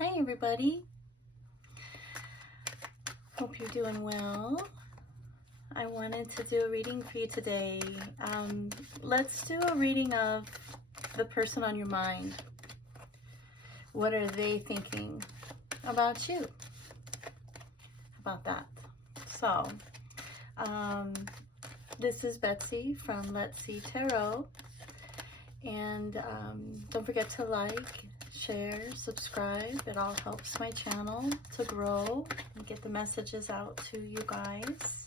Hi everybody, hope you're doing well. I wanted to do a reading for you today. Let's do a reading of the person on your mind. What are they thinking about you? About that. So, this is Betsy from Let's See Tarot. And don't forget to like, share, subscribe. It all helps my channel to grow and get the messages out to you guys.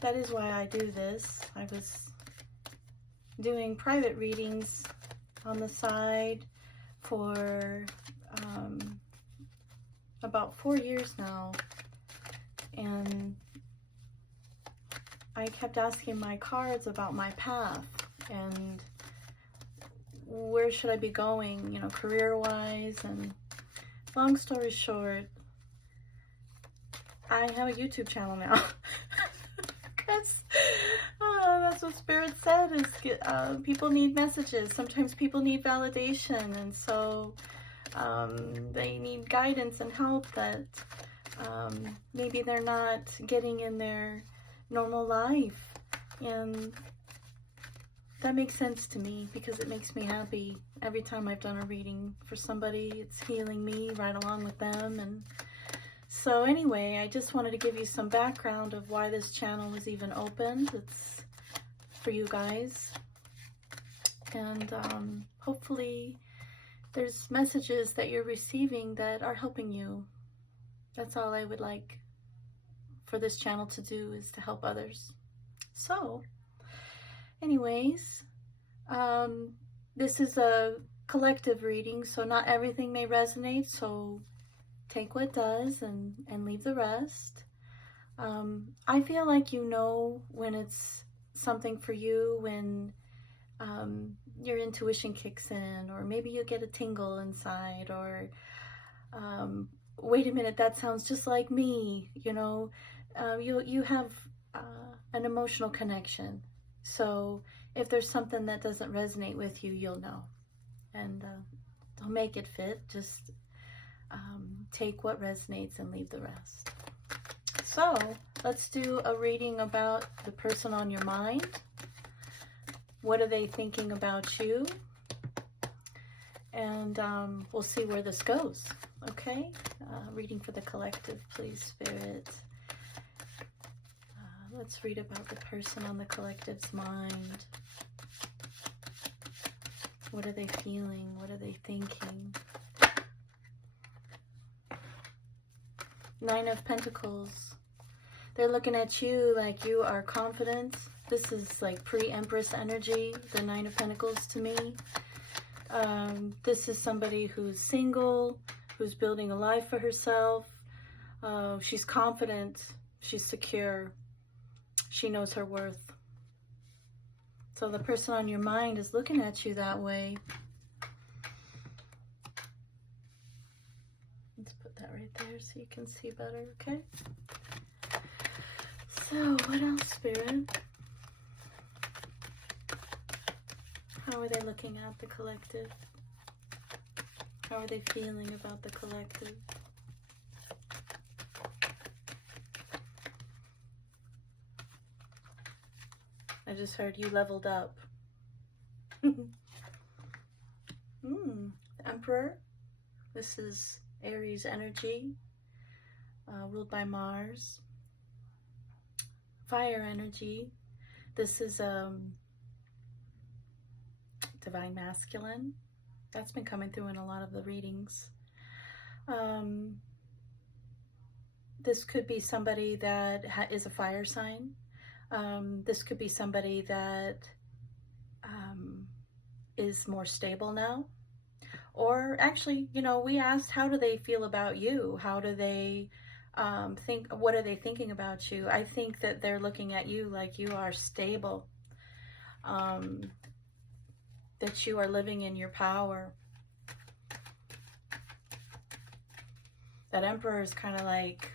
That is why I do this. I was doing private readings on the side for about 4 years now, and I kept asking my cards about my path and where should I be going, you know, career-wise. And long story short, I have a YouTube channel now. Because that's what Spirit said, is people need messages. Sometimes people need validation, and so they need guidance and help that maybe they're not getting in their normal life. And that makes sense to me because it makes me happy. Every time I've done a reading for somebody, it's healing me right along with them. And so anyway, I just wanted to give you some background of why this channel was even opened. It's for you guys. And hopefully there's messages that you're receiving that are helping you. That's all I would like for this channel to do, is to help others. So anyways, this is a collective reading, so not everything may resonate, so take what does and leave the rest. I feel like you know when it's something for you, when your intuition kicks in, or maybe you get a tingle inside, or wait a minute, that sounds just like me, you know. You have an emotional connection. So if there's something that doesn't resonate with you, you'll know. And don't make it fit. Just take what resonates and leave the rest. So let's do a reading about the person on your mind. What are they thinking about you? And we'll see where this goes. Okay? Reading for the collective, please, Spirit. Let's read about the person on the collective's mind. What are they feeling? What are they thinking? Nine of Pentacles. They're looking at you like you are confident. This is like pre-Empress energy, the Nine of Pentacles to me. This is somebody who's single, who's building a life for herself. She's confident. She's secure. She knows her worth. So the person on your mind is looking at you that way. Let's put that right there so you can see better, okay? So what else, Spirit? How are they looking at the collective? How are they feeling about the collective? I just heard you leveled up. Emperor. This is Aries energy, ruled by Mars. Fire energy. This is Divine Masculine. That's been coming through in a lot of the readings. This could be somebody that is a fire sign. This could be somebody that is more stable now. Or actually, you know, we asked, how do they feel about you? How do they think, what are they thinking about you? I think that they're looking at you like you are stable. That you are living in your power. That Emperor is kind of like,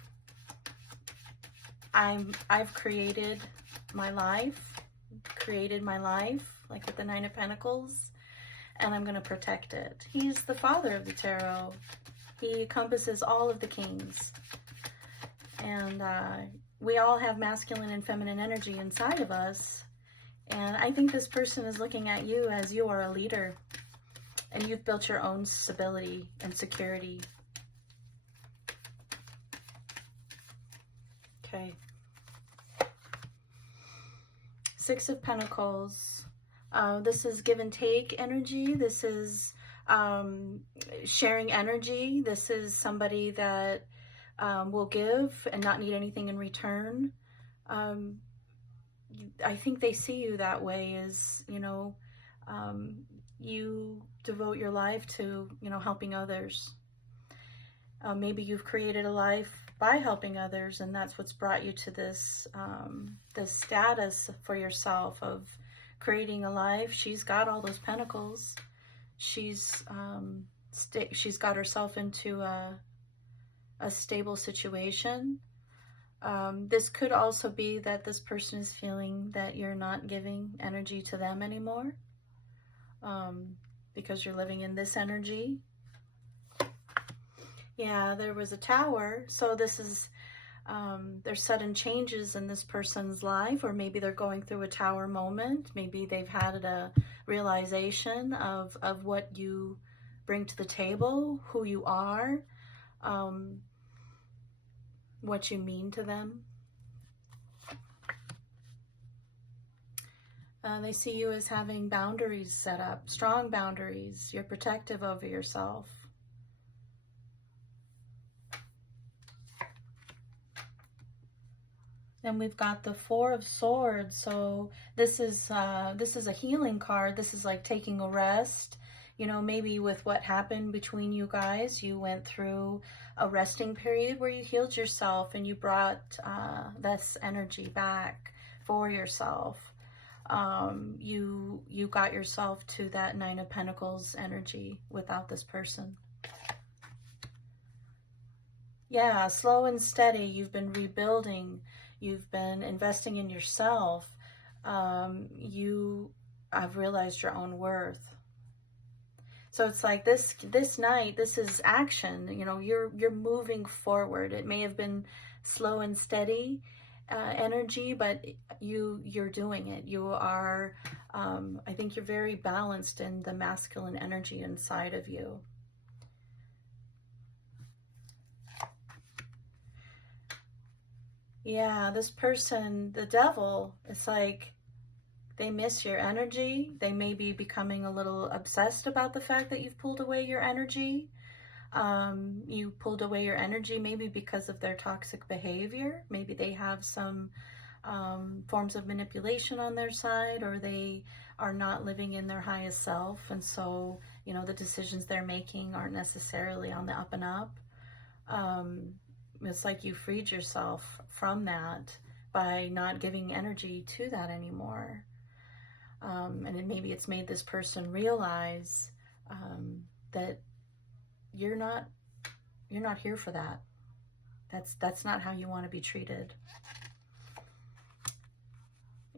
I've created my life, like with the Nine of Pentacles, and I'm going to protect it. He's the father of the tarot. He encompasses all of the kings. And we all have masculine and feminine energy inside of us. And I think this person is looking at you as you are a leader. And you've built your own stability and security. Okay. Six of Pentacles. This is give and take energy. This is sharing energy. This is somebody that will give and not need anything in return. I think they see you that way, as, you know, you devote your life to, you know, helping others. Maybe you've created a life by helping others, and that's what's brought you to this this status for yourself of creating a life. She's got all those pentacles. She's got herself into a stable situation. This could also be that this person is feeling that you're not giving energy to them anymore, because you're living in this energy. Yeah, there was a Tower. So this is, there's sudden changes in this person's life, or maybe they're going through a Tower moment. Maybe they've had a realization of what you bring to the table, who you are, what you mean to them. They see you as having boundaries set up, strong boundaries. You're protective over yourself. Then we've got the Four of Swords. So this is a healing card. This is like taking a rest. You know, maybe with what happened between you guys, you went through a resting period where you healed yourself and you brought this energy back for yourself. You got yourself to that Nine of Pentacles energy without this person. Yeah, slow and steady. You've been rebuilding. You've been investing in yourself. I've realized your own worth. So it's like this night, this is action. You know, you're moving forward. It may have been slow and steady energy, but you're doing it. You are, I think you're very balanced in the masculine energy inside of you. Yeah, this person, the Devil, it's like they miss your energy. They may be becoming a little obsessed about the fact that you've pulled away your energy. You pulled away your energy maybe because of their toxic behavior. Maybe they have some forms of manipulation on their side, or they are not living in their highest self. And so, you know, the decisions they're making aren't necessarily on the up and up. It's like you freed yourself from that by not giving energy to that anymore. And maybe it's made this person realize that you're not here for that. That's not how you want to be treated.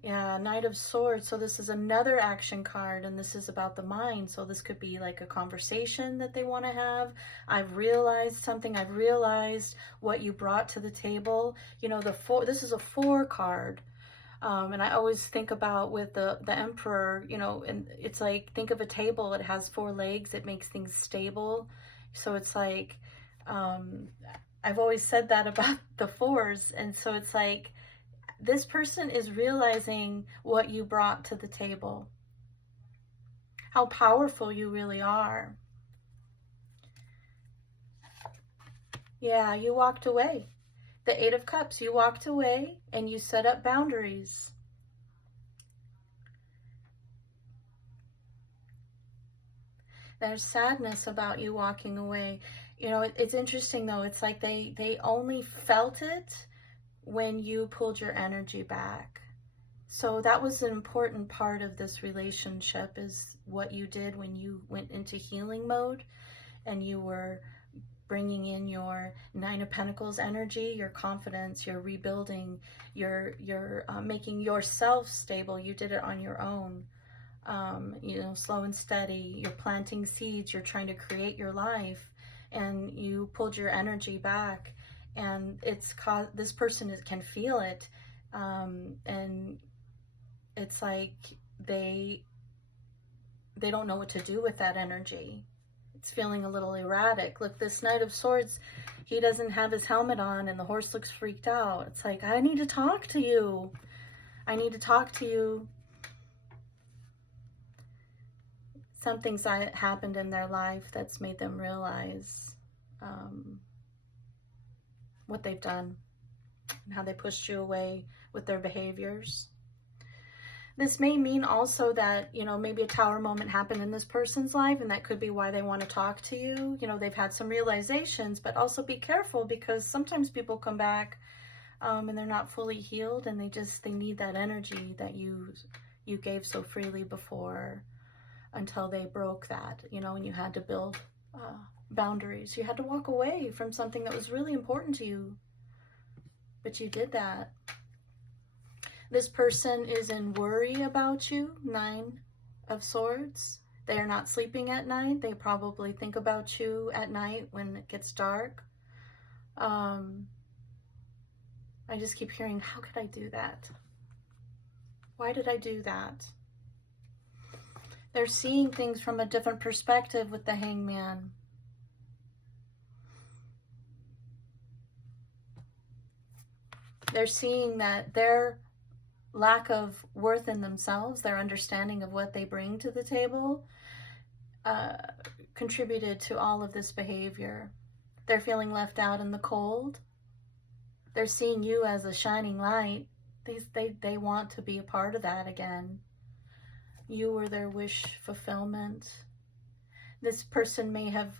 Yeah, Knight of Swords. So this is another action card, and this is about the mind. So this could be like a conversation that they want to have. I've realized something. I've realized what you brought to the table. You know, this is a 4 card. And I always think about with the Emperor, you know, and it's like, think of a table. It has 4 legs. It makes things stable. So it's like, I've always said that about the 4s. And so it's like, this person is realizing what you brought to the table, how powerful you really are. Yeah, you walked away. The 8 of Cups, you walked away and you set up boundaries. There's sadness about you walking away. You know, it's interesting though. It's like they only felt it when you pulled your energy back. So that was an important part of this relationship, is what you did when you went into healing mode and you were bringing in your 9 of Pentacles energy, your confidence, your rebuilding, your making yourself stable. You did it on your own. you know, slow and steady. You're planting seeds. You're trying to create your life, and you pulled your energy back, and it's caused, this person can feel it, and it's like they don't know what to do with that energy. It's feeling a little erratic. Look, this Knight of Swords, he doesn't have his helmet on, and the horse looks freaked out. It's like, I need to talk to you. I need to talk to you. Something's happened in their life that's made them realize what they've done and how they pushed you away with their behaviors. This may mean also that, you know, maybe a tower moment happened in this person's life, and that could be why they want to talk to you. You know, they've had some realizations, but also be careful, because sometimes people come back and they're not fully healed, and they need that energy that you gave so freely before, until they broke that, you know, and you had to build boundaries. You had to walk away from something that was really important to you, but you did that. This person is in worry about you, 9 of Swords. They are not sleeping at night. They probably think about you at night when it gets dark. I just keep hearing, how could I do that? Why did I do that? They're seeing things from a different perspective with the Hangman. They're seeing that their lack of worth in themselves, their understanding of what they bring to the table, contributed to all of this behavior. They're feeling left out in the cold. They're seeing you as a shining light. They want to be a part of that again. You were their wish fulfillment. This person may have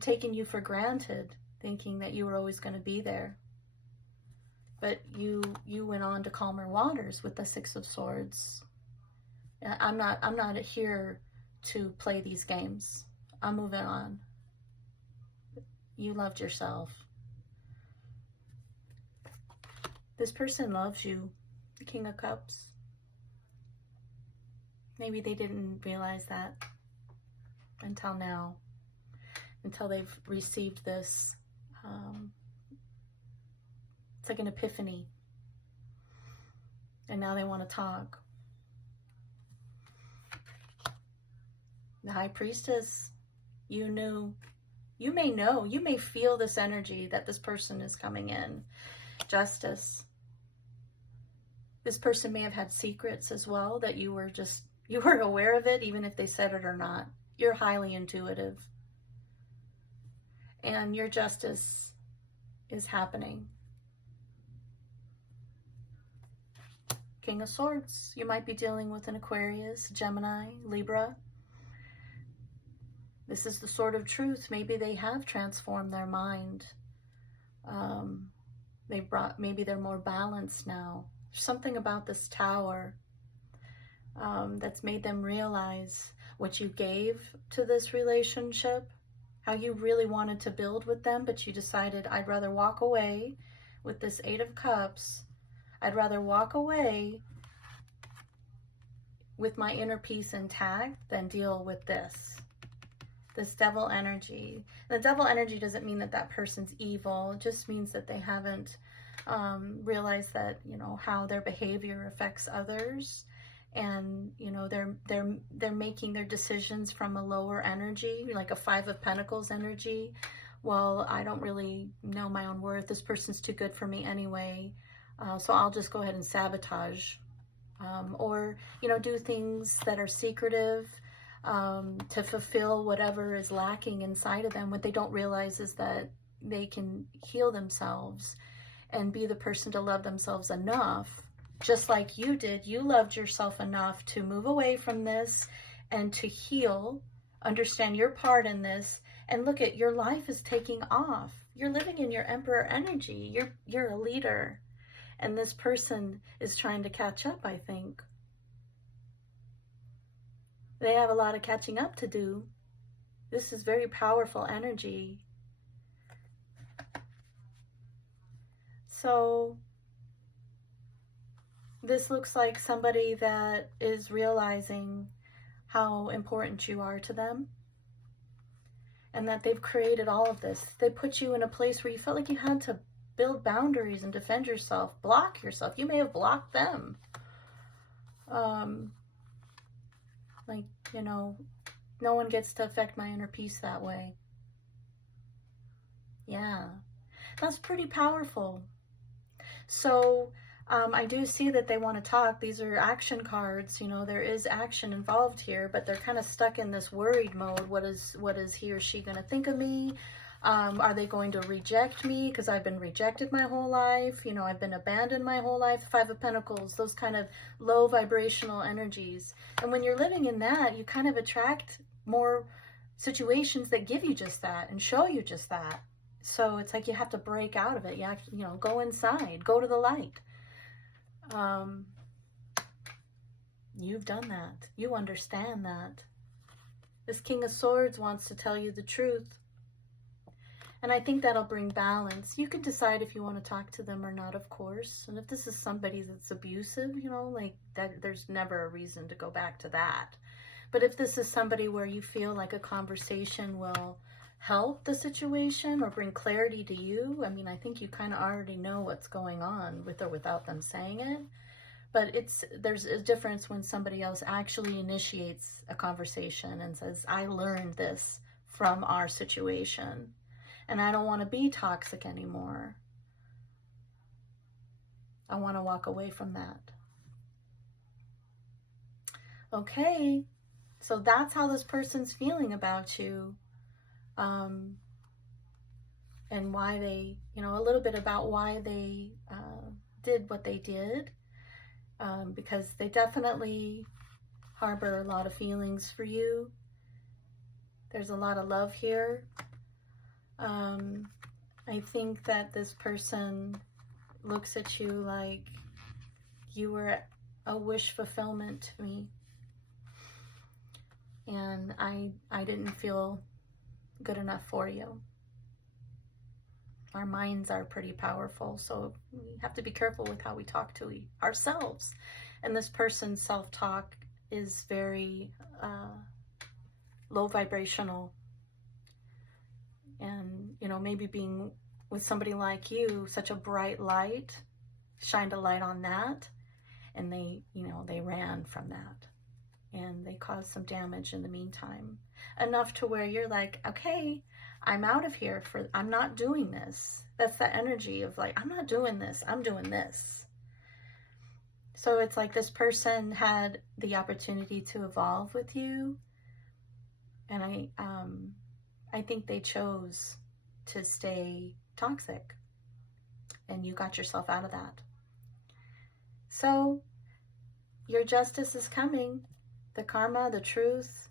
taken you for granted, thinking that you were always going to be there. But you went on to calmer waters with the 6 of Swords. I'm not here to play these games. I'm moving on. You loved yourself. This person loves you, the King of Cups. Maybe they didn't realize that until now, until they've received this. It's like an epiphany. And now they want to talk. The High Priestess, you may feel this energy that this person is coming in. Justice. This person may have had secrets as well that you were aware of it, even if they said it or not. You're highly intuitive. And your justice is happening. King of Swords. You might be dealing with an Aquarius, Gemini, Libra. This is the sword of truth. Maybe they have transformed their mind. Maybe they're more balanced now. There's something about this Tower that's made them realize what you gave to this relationship, how you really wanted to build with them, but you decided, I'd rather walk away with this 8 of Cups. I'd rather walk away with my inner peace intact than deal with this devil energy. The devil energy doesn't mean that that person's evil. It just means that they haven't realized that, you know, how their behavior affects others, and, you know, they're making their decisions from a lower energy, like a 5 of Pentacles energy. Well, I don't really know my own worth. This person's too good for me anyway. So I'll just go ahead and sabotage, or, you know, do things that are secretive to fulfill whatever is lacking inside of them. What they don't realize is that they can heal themselves and be the person to love themselves enough, just like you did. You loved yourself enough to move away from this and to heal, understand your part in this, and look at your life is taking off. You're living in your Emperor energy. You're a leader. And this person is trying to catch up, I think. They have a lot of catching up to do. This is very powerful energy. So this looks like somebody that is realizing how important you are to them, and that they've created all of this. They put you in a place where you felt like you had to build boundaries and defend yourself, block yourself. You may have blocked them. Like, you know, no one gets to affect my inner peace that way. Yeah, that's pretty powerful. So I do see that they want to talk. These are action cards. You know, there is action involved here, but they're kind of stuck in this worried mode. What is he or she going to think of me? Are they going to reject me? Because I've been rejected my whole life. You know, I've been abandoned my whole life. Five of Pentacles, those kind of low vibrational energies. And when you're living in that, you kind of attract more situations that give you just that and show you just that. So it's like you have to break out of it. You have to, you know, go inside, go to the light. You've done that. You understand that. This King of Swords wants to tell you the truth. And I think that'll bring balance. You can decide if you want to talk to them or not, of course. And if this is somebody that's abusive, you know, like that, there's never a reason to go back to that. But if this is somebody where you feel like a conversation will help the situation or bring clarity to you, I mean, I think you kind of already know what's going on with or without them saying it. But there's a difference when somebody else actually initiates a conversation and says, I learned this from our situation, and I don't want to be toxic anymore. I want to walk away from that. Okay, so that's how this person's feeling about you. And why they, you know, a little bit about why they did what they did. Because they definitely harbor a lot of feelings for you. There's a lot of love here. I think that this person looks at you like you were a wish fulfillment to me. And I didn't feel good enough for you. Our minds are pretty powerful, so we have to be careful with how we talk to ourselves. And this person's self-talk is very low vibrational. And, you know, maybe being with somebody like you, such a bright light, shined a light on that, and they, you know, they ran from that. And they caused some damage in the meantime. Enough to where you're like, okay, I'm out of here. I'm not doing this. That's the energy of like, I'm not doing this. I'm doing this. So it's like this person had the opportunity to evolve with you. And I think they chose to stay toxic. And you got yourself out of that. So your justice is coming. The karma, the truth.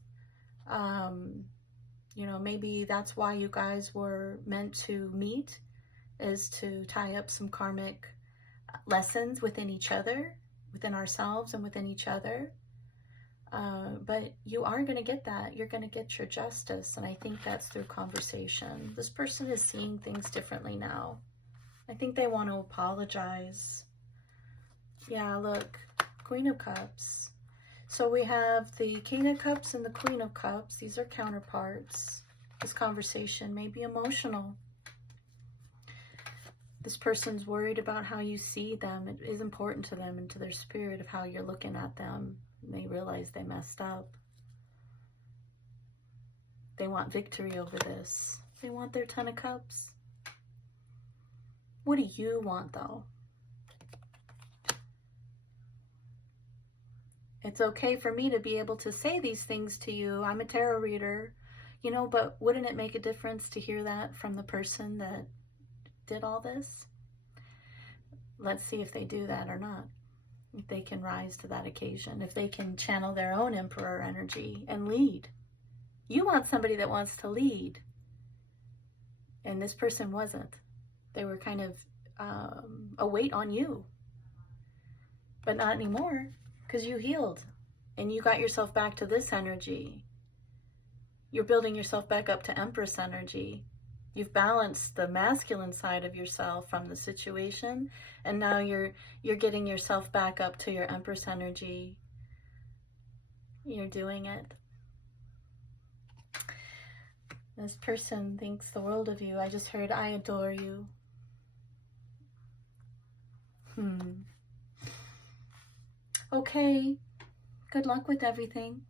You know, maybe that's why you guys were meant to meet, is to tie up some karmic lessons within each other, within ourselves and within each other. But you are going to get that. You're going to get your justice. And I think that's through conversation. This person is seeing things differently now. I think they want to apologize. Yeah, look, Queen of Cups. So we have the King of Cups and the Queen of Cups. These are counterparts. This conversation may be emotional. This person's worried about how you see them. It is important to them and to their spirit of how you're looking at them. And they realize they messed up. They want victory over this. They want their 10 of Cups. What do you want, though? It's okay for me to be able to say these things to you. I'm a tarot reader, you know, but wouldn't it make a difference to hear that from the person that did all this? Let's see if they do that or not. If they can rise to that occasion. If they can channel their own Emperor energy and lead. You want somebody that wants to lead. And this person wasn't. They were kind of a weight on you. But not anymore. Because you healed and you got yourself back to this energy. You're building yourself back up to Empress energy. You've balanced the masculine side of yourself from the situation, and now you're getting yourself back up to your Empress energy. you're doing it. This person thinks the world of you. I just heard, I adore you. Okay. Good luck with everything.